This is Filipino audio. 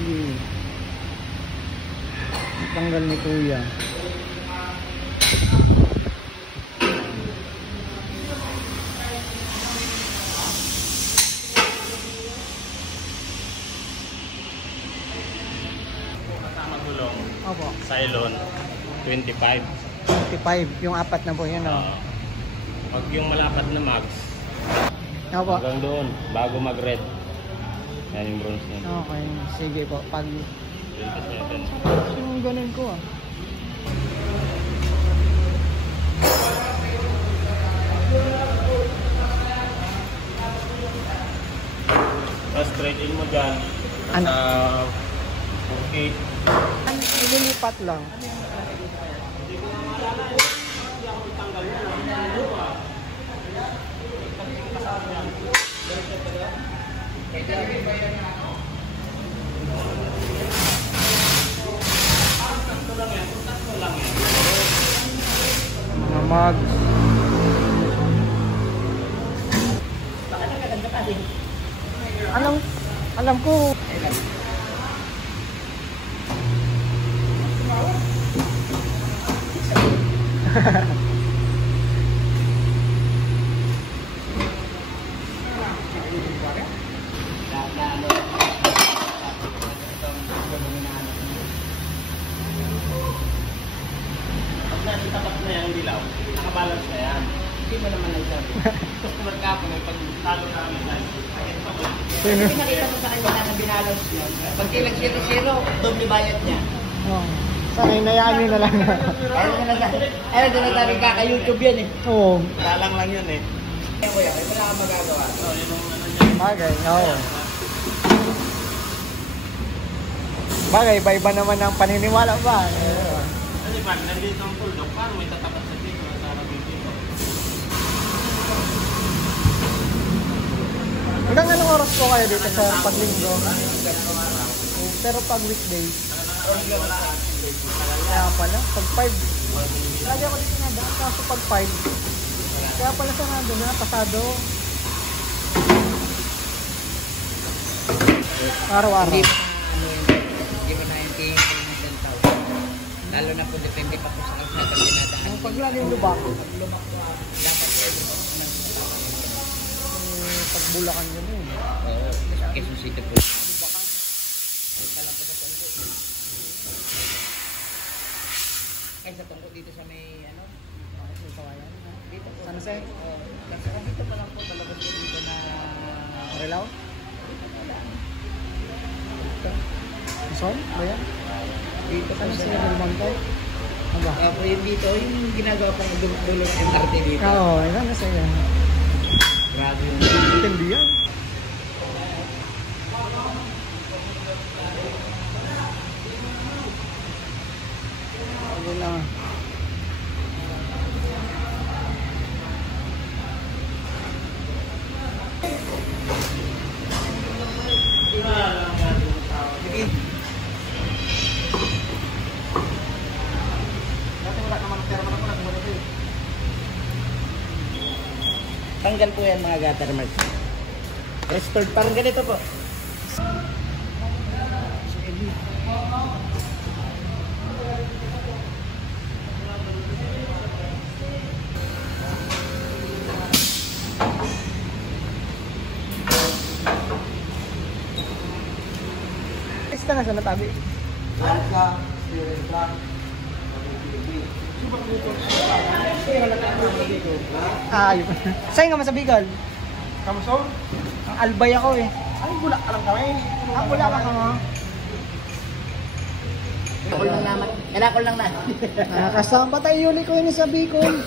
Sige. Tanggal ni kuya. Kasama gulong. Opo. Cylon 25. 25. Yung apat na po yan, o. Pag yung malapat na max, Opo. hanggang doon, bago mag-red. Yan yung bronze niya. Okay. Sige po. Pag 27. yung ganun ko, Tapos straight in mo dyan. Ano? Sa 48. Ililipat lang. Mga mags. Alam ko. Tapat na yan, dilaw. Nakabalance na yan. Hindi mo naman nagsabi. Customer ka po, may pag-talo namin na. Sino? Pinakita mo sa kanya na binalance yun. Pag ilag 0-0, doble bayad niya. Oh. Sana hinayaan nyo na lang. Ayun, doon na tayo kaka-YouTube yan eh. Oo. Dalang lang yun eh. Kaya kuya, wala kang magagawa. So, yun ang ano niya. Bagay, oo. Bagay, iba-iba naman ang paniniwala ba? Kasi pag nandito ang puldok, parang may tatapat sa dito na sarap yung dito. Hanggang anong oras po kayo dito sa paglinggo? Pero pag weekday, kaya pala, pag 5. Lagi ako dito nga daan, kaso pag 5. Kaya pala sarado na, pasado. Araw-araw. Hindi mo na yung tingin ko ng 10,000. Lalo na kung depende pa kung saan ka dinadaan. Pag laging lubak, Pag lumak ko, dapat pwede mo pag Bulacan yun eh. Oo, Quezon City po. Isa lang po sa Tungko. Ay, sa Tungko dito sa may ano? May kawayan. Dito po. San Jose? Kasi dito pa lang po talaga po dito na... Marilaw? Son? Ba yan? Dito po Ano sa... siya ng Montay? Ano ba? Po yun dito, yung ginagawa pang dulong MRT dito. Oo, ilan na siya yan. Grabe yun. Hindi yan. Ano na. Sige. Tanggal po yan mga gutter marks. Restored parang ganito po. Ista na siya natabi. Ayun. Sa'yo nga sa Bicol? Kamuso? Ang albay ako eh. Ay, bula ka lang kami. Ang wala ka ka nga. Kailangan lang na. Kasama tayo uli ko yun sa Bicol.